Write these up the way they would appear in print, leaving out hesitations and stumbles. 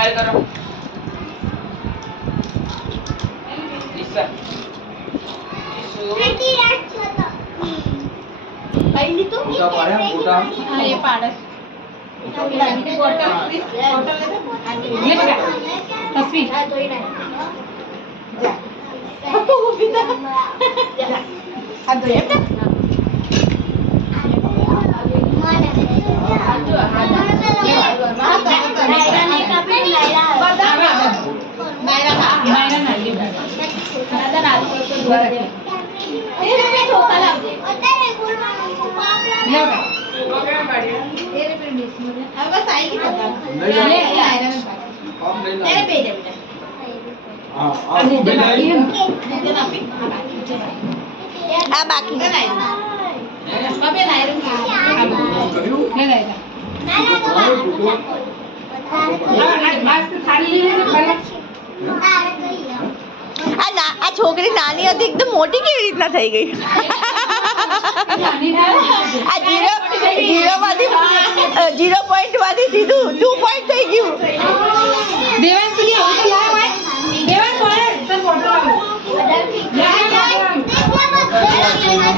Smile કરો. ઈશા આ છોકરી નાની હતી એકદમ મોટી કેવી રીતના થઈ ગઈ આ 0 પોઈન્ટ માંથી સીધું 2 પોઈન્ટ થઈ ગયું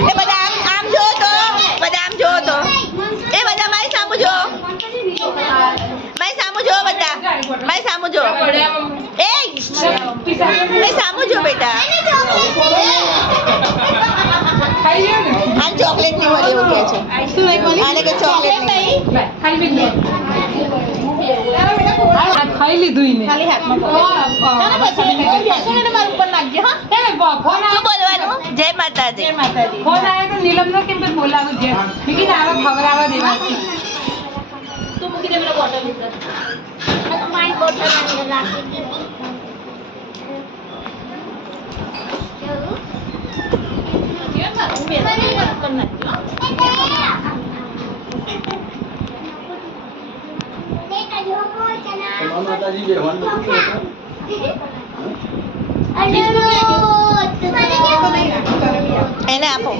એ બધા આમ જો તો એ બધા મારી સામું જો બધા મારી સામું જો એ સામું જો બેટા આ ચોકલેટ નહીં મળે એવું કહે છે આને કે ચોકલેટ નહીં ખાઈ લીધું ઈને ખાલી હાથમાં બોલવાનું જય માતાજી ફોન આવ્યો તો નીલમ નો કેમ બોલાવું છે બીજી આવા ખવડાવવા દેવા તું મૂકી દે મને બોટલ લીધો મારી બોટલ રાખી દીધી એને આપો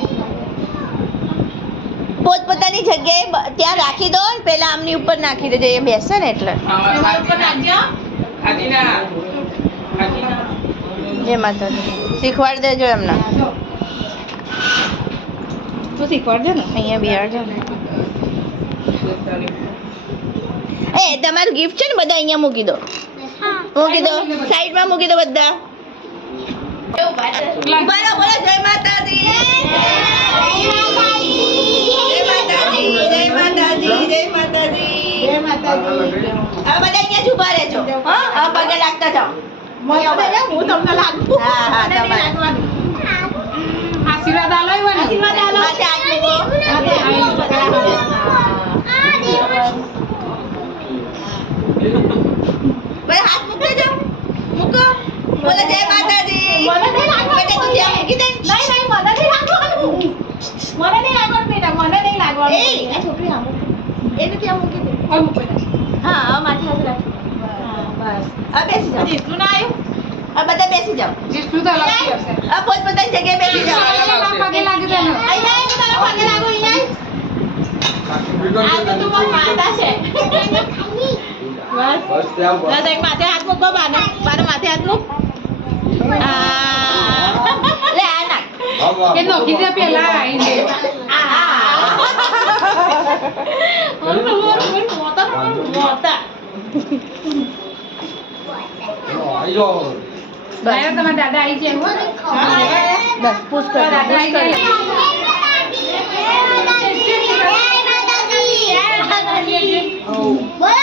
પોતપોતાની જગ્યાએ ત્યાં રાખી દો પેલા આમની ઉપર નાખી દેજો એ બેસે ને એટલે જય માતાજી શીખવાડ દેજો એમને તું શીખવાડજો ને અહીંયા બિહારજો ને એ તમારું ગિફ્ટ છે ને બધા અહીંયા મૂકી દો સાઈડમાં મૂકી દો બધા બોલો જય માતાજી હવે બધા અહીંયા જ ઉભા રહેજો હા પગે લાગતા જાઓ હું તમને લાગુ હા તમારે આશીર્વાદ આલો માથે હાથ મૂકો બધા હાથ મૂકો જાઓ મૂકો બોલો જય માતાજી બેટા તું ત્યાં મૂકી દે મને નહીં લાગવાનું એ આ છોકરી આમ એને ત્યાં મૂકી દે હા હવે માથે હાથ રાખ બસ હવે બેસી જાઓ જીસુ ના આવ્યું હવે બધા બેસી જાઓ જીસુ તો અલગ છે હવે પોતપોતાની જગ્યાએ બેસી જાઓ પગે લાગી દે અહીંયા તારા પગે લાગો અહીંયા આ તો તું માતા છે બસ એક માથે હાથ મૂકો બાને માથે હાથ મૂક લે આ નાખ એ નોકી દે પેલા આઈને તમારા દાદા આવી જાય બસ પુશ કર દાદા આવી જાય બોલો